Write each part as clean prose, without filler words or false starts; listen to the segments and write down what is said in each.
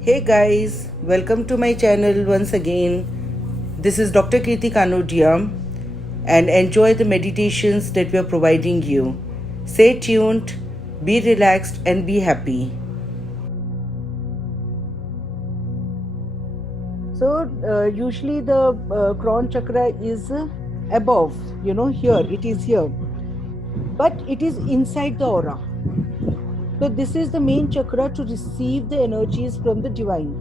Hey guys, welcome to my channel once again. This is Dr. Kirti Kanodia and enjoy the meditations that we are providing you. Stay tuned, be relaxed and be happy. So usually the crown chakra is above, here, it is here, but it is inside the aura. So this is the main chakra to receive the energies from the divine,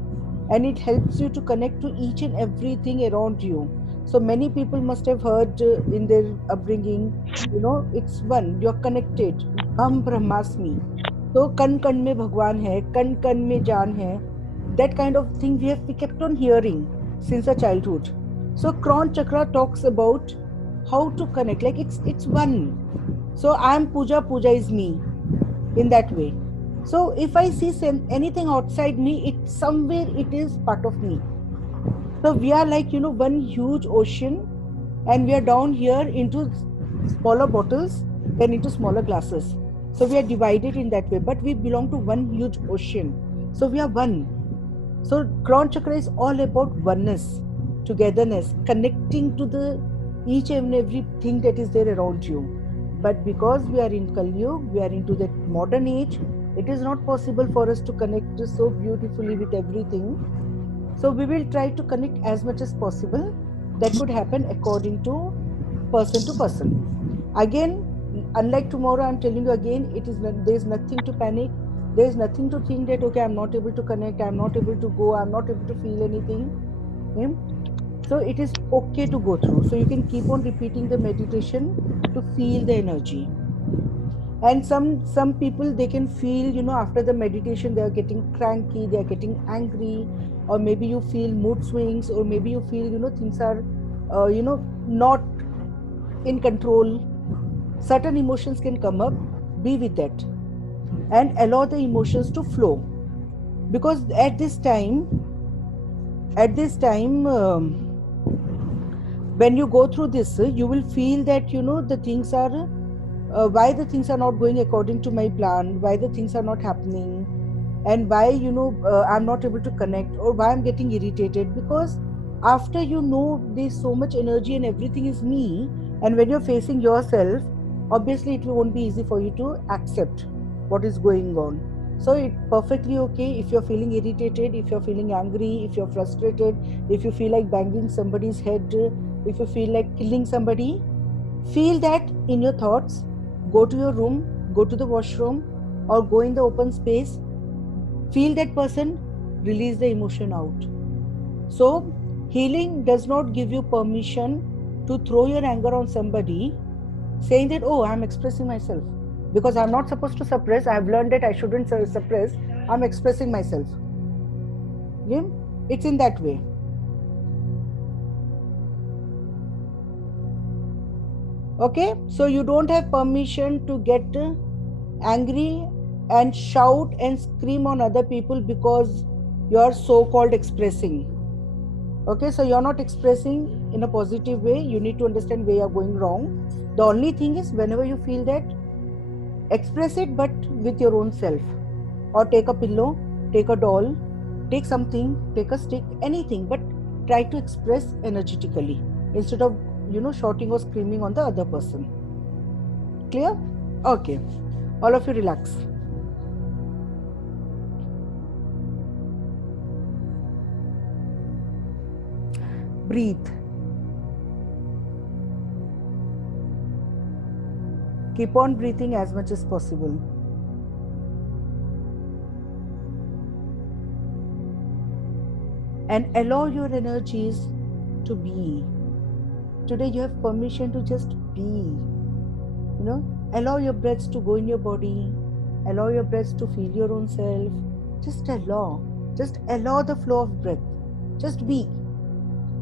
and it helps you to connect to each and everything around you. So many people must have heard in their upbringing, it's one, you're connected. Aham Brahmasmi. So kan kan mein Bhagwan hai, kan mein jaan hai. That kind of thing we kept on hearing since our childhood. So crown chakra talks about how to connect, like it's one. So I am Puja, Puja is me, in that way. So if I see anything outside me, it somewhere it is part of me. So we are like one huge ocean, and we are down here into smaller bottles, then into smaller glasses. So we are divided in that way, but we belong to one huge ocean. So we are one. So crown chakra is all about oneness, togetherness, connecting to the each and everything that is there around you. But because we are in Kali Yuga, we are into that modern age, it is not possible for us to connect so beautifully with everything. So we will try to connect as much as possible. That could happen according to person. Again, unlike tomorrow, I'm telling you again, there is nothing to panic. There is nothing to think that, okay, I'm not able to connect, I'm not able to go, I'm not able to feel anything. Okay? So it is okay to go through. So you can keep on repeating the meditation to feel the energy. And some people, they can feel, after the meditation, they are getting cranky, they are getting angry, or maybe you feel mood swings, or maybe you feel, things are, not in control. Certain emotions can come up. Be with that and allow the emotions to flow, because at this time when you go through this, you will feel that the things are why the things are not going according to my plan, why the things are not happening, and why I'm not able to connect, or why I'm getting irritated. Because after there's so much energy and everything is me, and when you're facing yourself, obviously it won't be easy for you to accept what is going on. So it's perfectly okay if you're feeling irritated, if you're feeling angry, if you're frustrated, if you feel like banging somebody's head, if you feel like killing somebody. Feel that in your thoughts. Go to your room, go to the washroom, or go in the open space. Feel that person, release the emotion out. So healing does not give you permission to throw your anger on somebody, saying that, oh, I'm expressing myself, because I'm not supposed to suppress. I've learned that I shouldn't suppress. I'm expressing myself. Yeah? It's in that way. Okay, so you don't have permission to get angry and shout and scream on other people because you're so-called expressing. Okay, so you're not expressing in a positive way. You need to understand where you're going wrong. The only thing is, whenever you feel that, express it, but with your own self. Or take a pillow, take a doll, take something, take a stick, anything, but try to express energetically instead of shouting or screaming on the other person. Clear? Okay, all of you relax. Breathe. Keep on breathing as much as possible. And allow your energies to be. Today you have permission to just be. Allow your breaths to go in your body. Allow your breaths to feel your own self. Just allow. Just allow the flow of breath. Just be.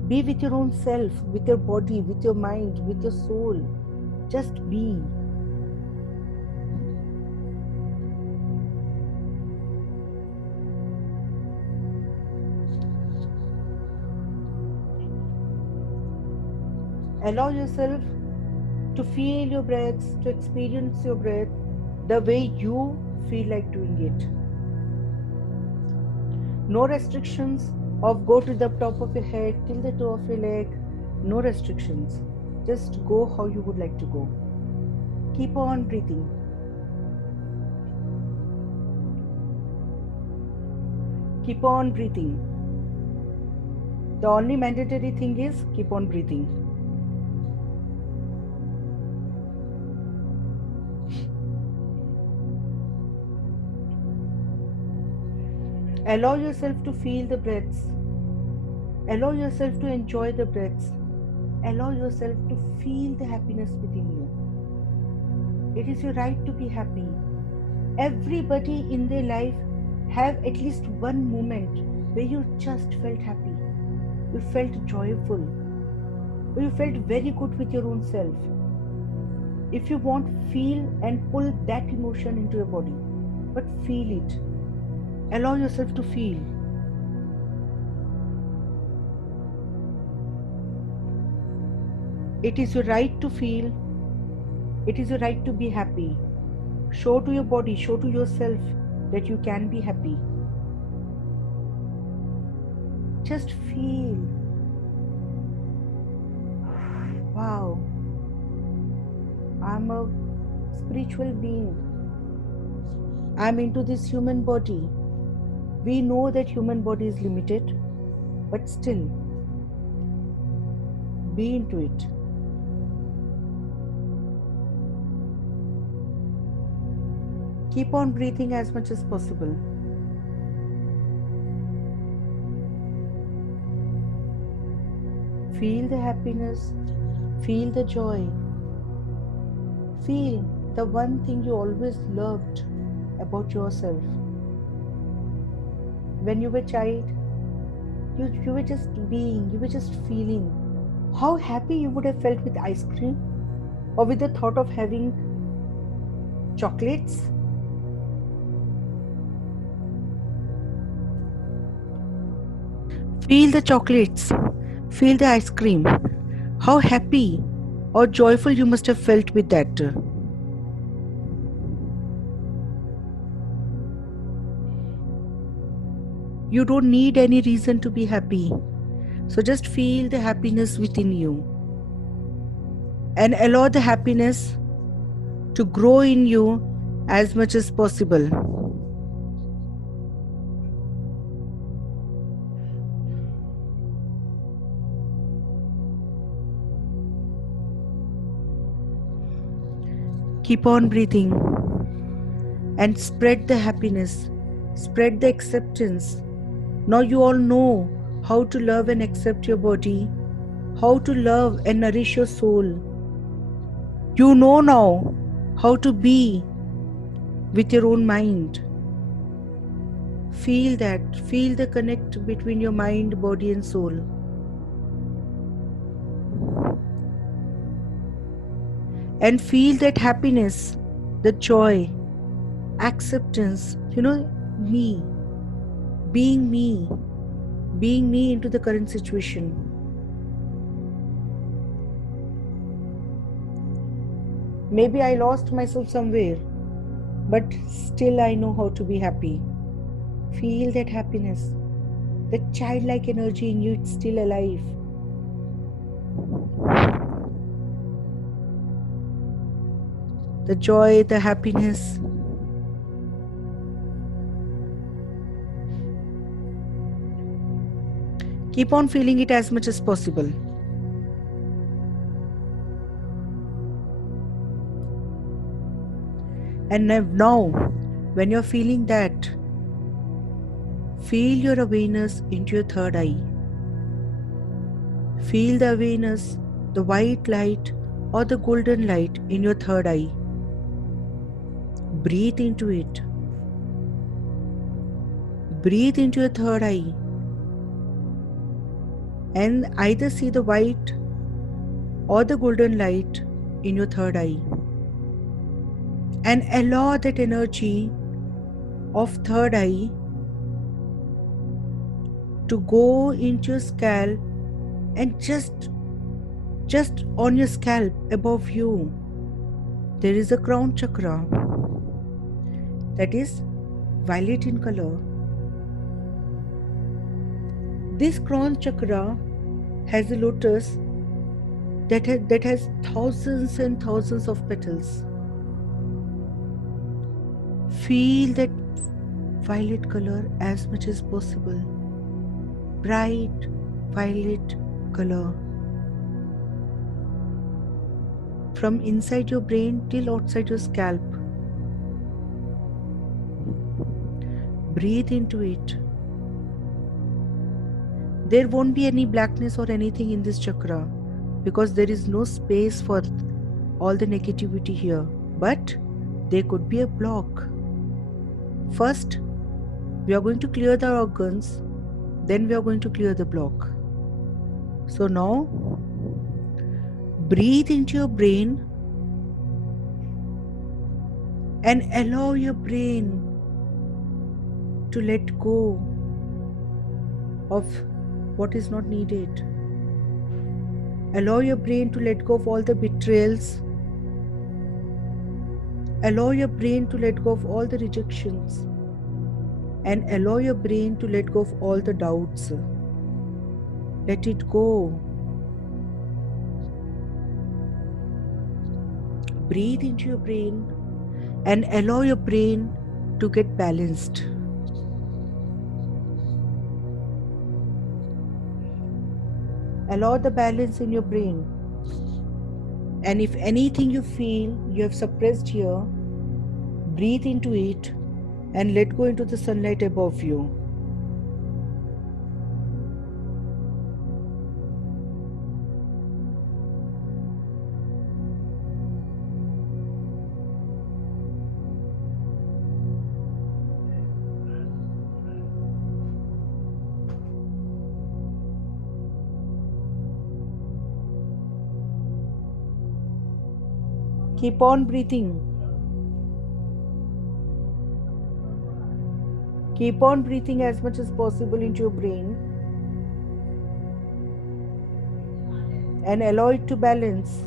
Be with your own self, with your body, with your mind, with your soul. Just be. Allow yourself to feel your breaths, to experience your breath the way you feel like doing it. No restrictions of go to the top of your head till the toe of your leg. No restrictions. Just go how you would like to go. Keep on breathing. Keep on breathing. The only mandatory thing is keep on breathing. Allow yourself to feel the breaths. Allow yourself to enjoy the breaths. Allow yourself to feel the happiness within you. It is your right to be happy. Everybody in their life have at least one moment where you just felt happy. You felt joyful. Or you felt very good with your own self. If you want, feel and pull that emotion into your body. But feel it. Allow yourself to feel. It is your right to feel. It is your right to be happy. Show to your body, show to yourself that you can be happy. Just feel. Wow. I'm a spiritual being. I'm into this human body. We know that human body is limited, but still, be into it. Keep on breathing as much as possible. Feel the happiness, feel the joy, feel the one thing you always loved about yourself. When you were a child, you were just being, you were just feeling. How happy you would have felt with ice cream or with the thought of having chocolates. Feel the chocolates, feel the ice cream. How happy or joyful you must have felt with that. You don't need any reason to be happy. So just feel the happiness within you and allow the happiness to grow in you as much as possible. Keep on breathing and spread the happiness, spread the acceptance. Now you all know how to love and accept your body, how to love and nourish your soul. You know now how to be with your own mind. Feel that, feel the connect between your mind, body and soul. And feel that happiness, the joy, acceptance, me, being me, being me into the current situation. Maybe I lost myself somewhere, but still I know how to be happy. Feel that happiness, that childlike energy in you, it's still alive. The joy, the happiness. Keep on feeling it as much as possible. And now, when you're feeling that, feel your awareness into your third eye. Feel the awareness, the white light or the golden light in your third eye. Breathe into it. Breathe into your third eye. And either see the white or the golden light in your third eye. And allow that energy of third eye to go into your scalp and just on your scalp above you, there is a crown chakra that is violet in color. This crown chakra has a lotus that has thousands and thousands of petals. Feel that violet color as much as possible. Bright violet color. From inside your brain till outside your scalp. Breathe into it. There won't be any blackness or anything in this chakra because there is no space for all the negativity here. But there could be a block. First, we are going to clear the organs, then we are going to clear the block. So now, breathe into your brain and allow your brain to let go of what is not needed. Allow your brain to let go of all the betrayals. Allow your brain to let go of all the rejections. And allow your brain to let go of all the doubts. Let it go. Breathe into your brain and allow your brain to get balanced. Allow the balance in your brain. And if anything you feel you have suppressed here, breathe into it and let go into the sunlight above you. Keep on breathing. Keep on breathing as much as possible into your brain and allow it to balance.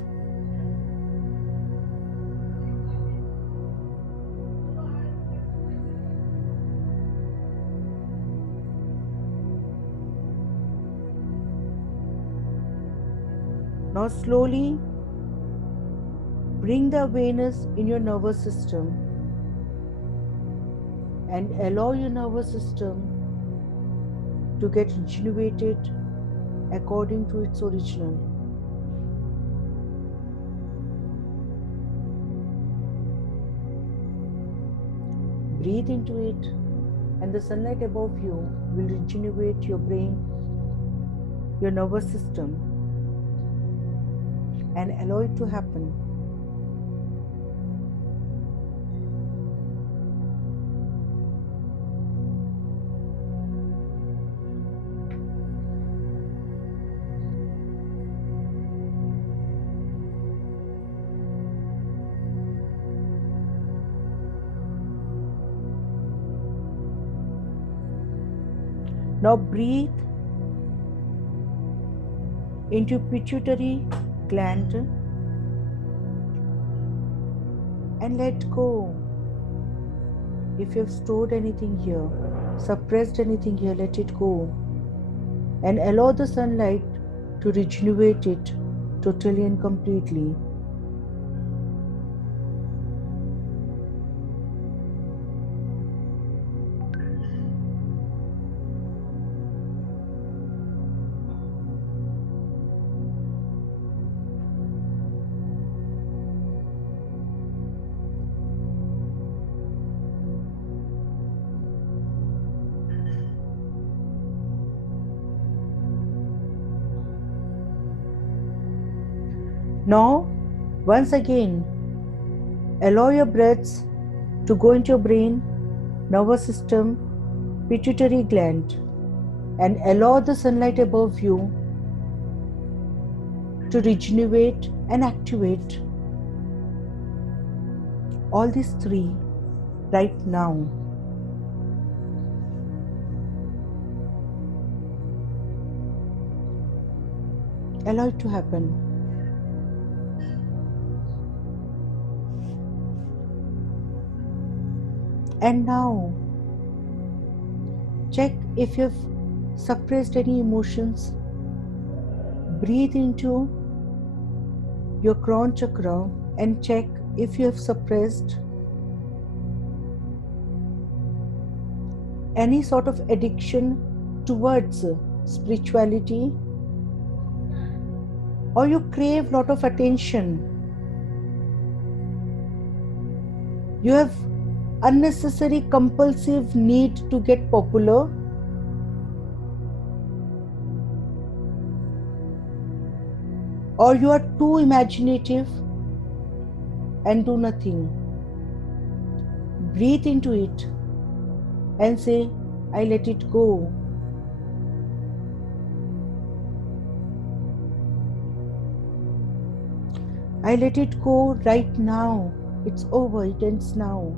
Now slowly bring the awareness in your nervous system and allow your nervous system to get rejuvenated according to its original. Breathe into it and the sunlight above you will rejuvenate your brain, your nervous system, and allow it to happen. Now breathe into pituitary gland and let go. If you have stored anything here, suppressed anything here, let it go. And allow the sunlight to rejuvenate it totally and completely. Now, once again, allow your breaths to go into your brain, nervous system, pituitary gland, and allow the sunlight above you to rejuvenate and activate all these three right now. Allow it to happen. And now, check if you've suppressed any emotions, breathe into your crown chakra and check if you have suppressed any sort of addiction towards spirituality, or you crave lot of attention, you have unnecessary compulsive need to get popular, or you are too imaginative and do nothing. Breathe into it and say, I let it go. I let it go right now. It's over, it ends now.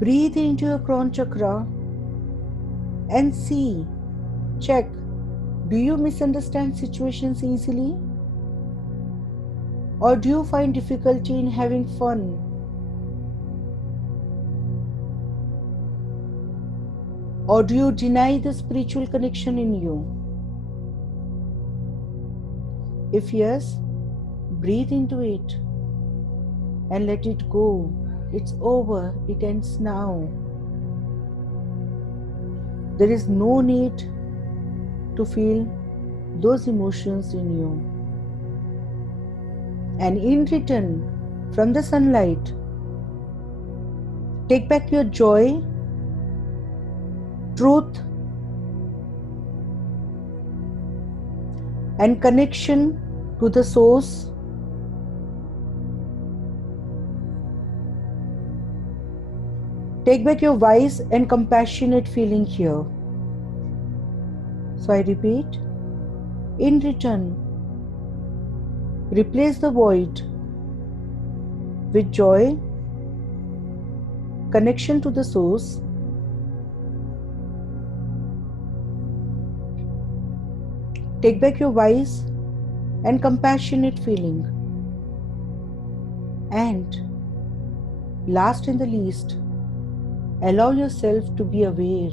Breathe into your crown chakra and see, check, do you misunderstand situations easily? Or do you find difficulty in having fun? Or do you deny the spiritual connection in you? If yes, breathe into it and let it go. It's over, it ends now. There is no need to feel those emotions in you. And in return, from the sunlight, take back your joy, truth, and connection to the source. Take back your wise and compassionate feeling here. So I repeat, in return, replace the void with joy, connection to the source, take back your wise and compassionate feeling, and last and the least, allow yourself to be aware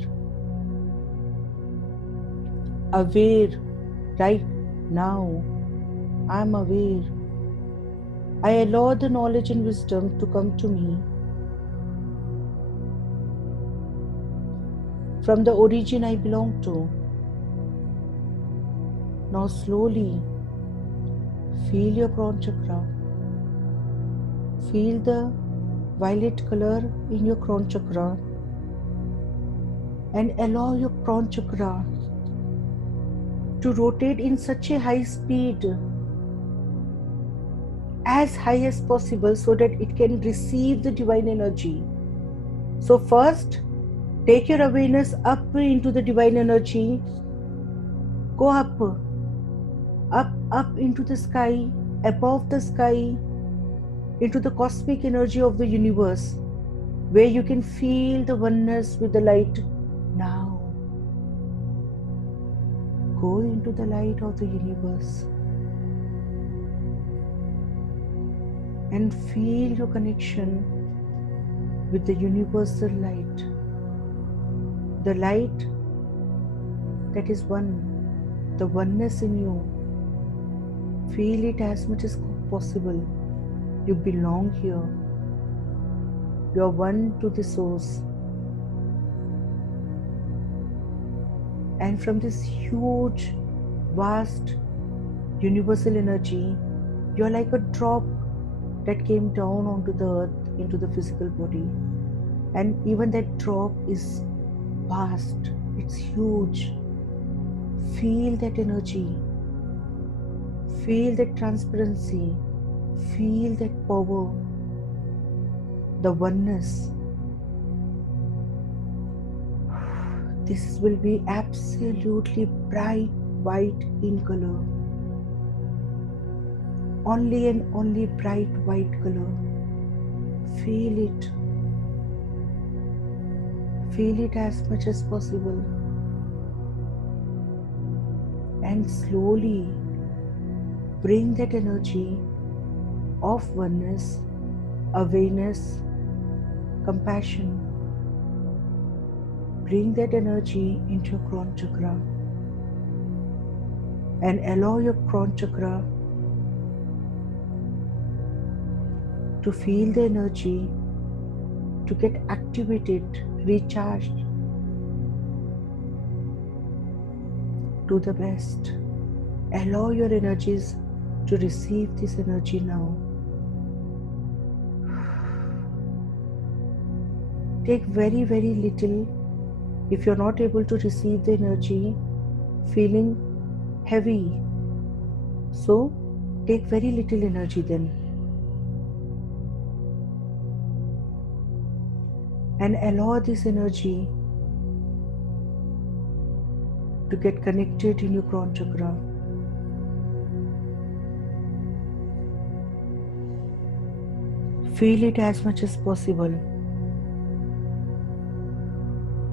right now. I'm aware. I allow the knowledge and wisdom to come to me from the origin I belong to. Now slowly feel your crown chakra. Feel the violet color in your crown chakra and allow your crown chakra to rotate in such a high speed, as high as possible, so that it can receive the divine energy. So first, take your awareness up into the divine energy. Go up into the sky, above the sky, into the cosmic energy of the universe, where you can feel the oneness with the light now. Go into the light of the universe and feel your connection with the universal light. The light that is one, the oneness in you. Feel it as much as possible. You belong here. You are one to the source. And from this huge, vast, universal energy, you are like a drop that came down onto the earth, into the physical body. And even that drop is vast, it's huge. Feel that energy. Feel that transparency. Feel that power. The oneness. This will be absolutely bright white in color. Only and only bright white color. Feel it. Feel it as much as possible. And slowly bring that energy of oneness, awareness, compassion Bring that energy into your crown chakra and allow your crown chakra to feel the energy to get activated, recharged to the best. Allow your energies to receive this energy now. Take very, very little. If you're not able to receive the energy, feeling heavy, so take very little energy then. And allow this energy to get connected in your crown chakra. Feel it as much as possible.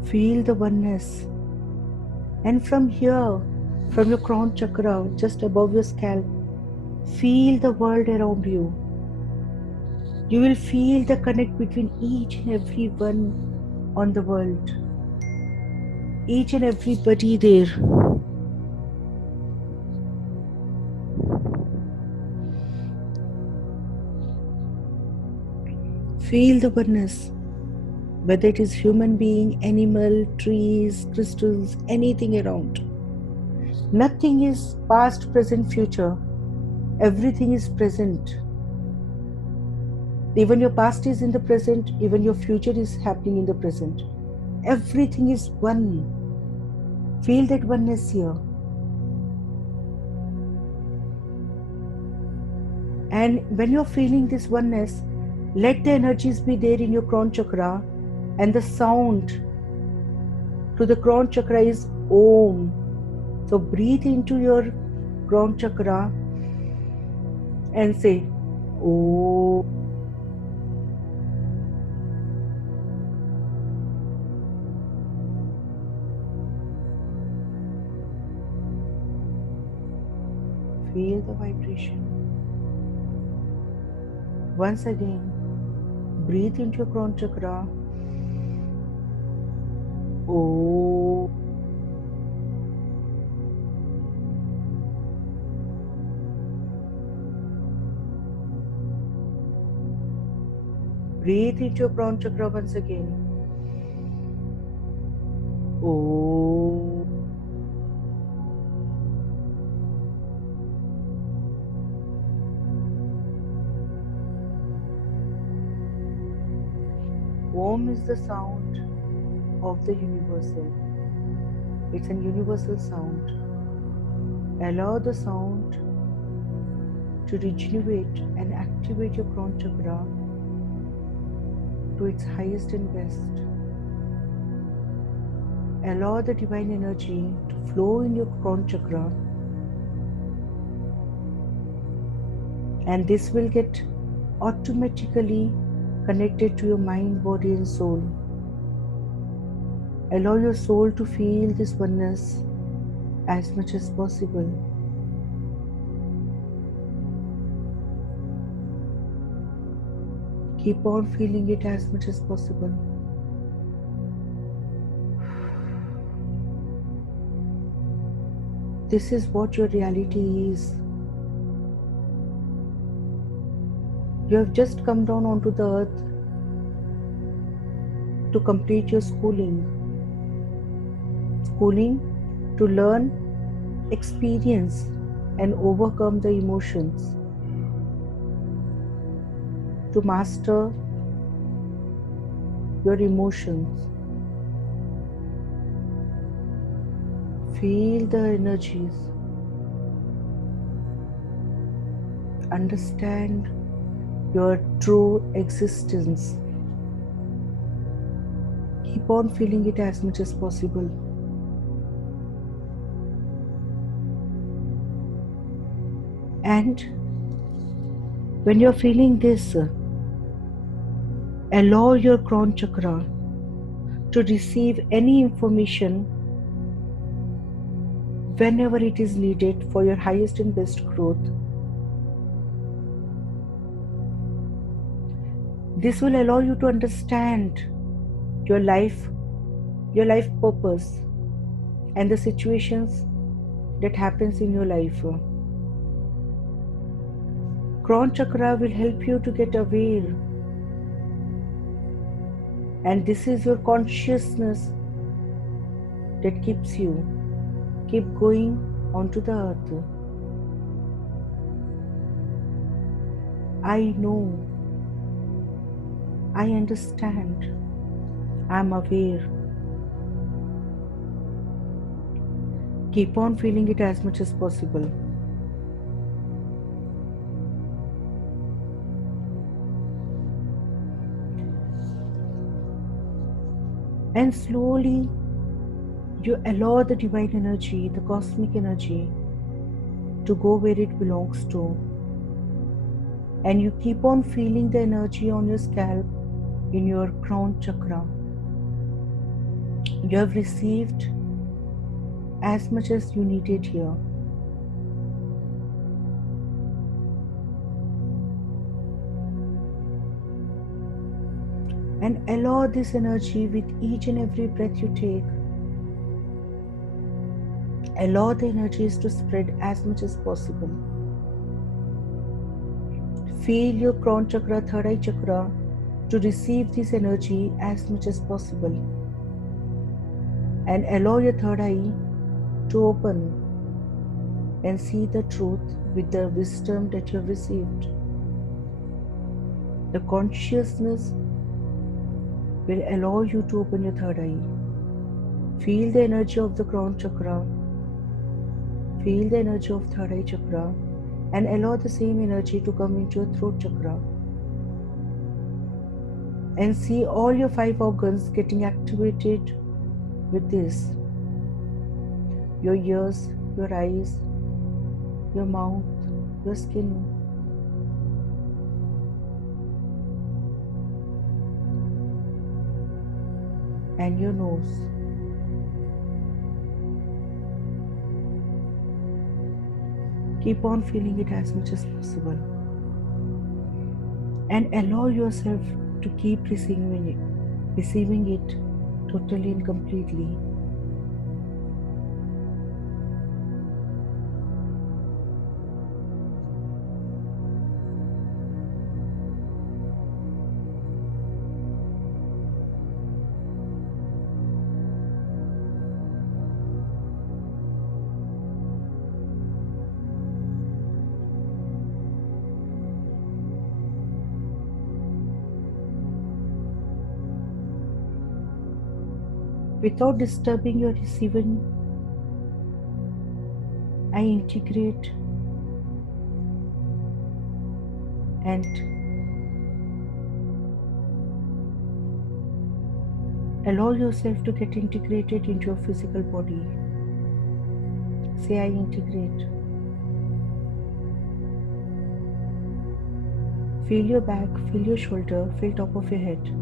Feel the oneness. And from here, from your crown chakra, just above your scalp, feel the world around you. You will feel the connect between each and every one on the world. Each and everybody there. Feel the oneness. Whether it is human being, animal, trees, crystals, anything around. Nothing is past, present, future. Everything is present. Even your past is in the present, even your future is happening in the present. Everything is one. Feel that oneness here. And when you're feeling this oneness, let the energies be there in your crown chakra, and the sound to the crown chakra is Om. So breathe into your crown chakra and say Om. Feel the vibration. Once again, breathe into your crown chakra. Oh. Breathe into your crown chakra once again. Oh. Om is the sound of the universal. It's a universal sound. Allow the sound to regenerate and activate your crown chakra to its highest and best. Allow the divine energy to flow in your crown chakra, and this will get automatically connected to your mind, body and soul. Allow your soul to feel this oneness as much as possible. Keep on feeling it as much as possible. This is what your reality is. You have just come down onto the earth to complete your schooling. Schooling to learn, experience, and overcome the emotions. To master your emotions. Feel the energies. Understand your true existence. Keep on feeling it as much as possible. And when you're feeling this, allow your crown chakra to receive any information whenever it is needed for your highest and best growth. This will allow you to understand your life your life purpose, and the situations that happens in your life. Crown chakra will help you to get aware, and this is your consciousness that keeps you keep going onto the earth. I know, I understand, I'm aware. Keep on feeling it as much as possible. And slowly you allow the divine energy, the cosmic energy, to go where it belongs to. And you keep on feeling the energy on your scalp in your crown chakra. You have received as much as you needed here. And allow this energy with each and every breath you take. Allow the energies to spread as much as possible. Feel your crown chakra, third eye chakra, to receive this energy as much as possible. And allow your third eye to open and see the truth with the wisdom that you have received. The consciousness will allow you to open your third eye. Feel the energy of the crown chakra. Feel the energy of third eye chakra, and allow the same energy to come into your throat chakra. And see all your 5 organs getting activated with this. Your ears, your eyes, your mouth, your skin, and your nose. Keep on feeling it as much as possible. And allow yourself to keep receiving it totally and completely. Without disturbing your receiving, I integrate and allow yourself to get integrated into your physical body. Say, I integrate. Feel your back, feel your shoulder, feel top of your head.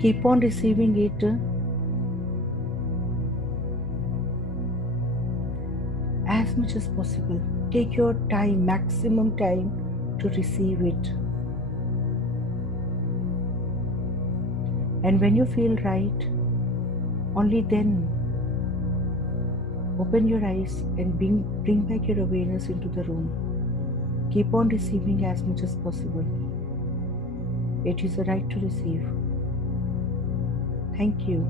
Keep on receiving it as much as possible. Take your time, maximum time to receive it. And when you feel right, only then open your eyes and bring back your awareness into the room. Keep on receiving as much as possible. It is a right to receive. Thank you.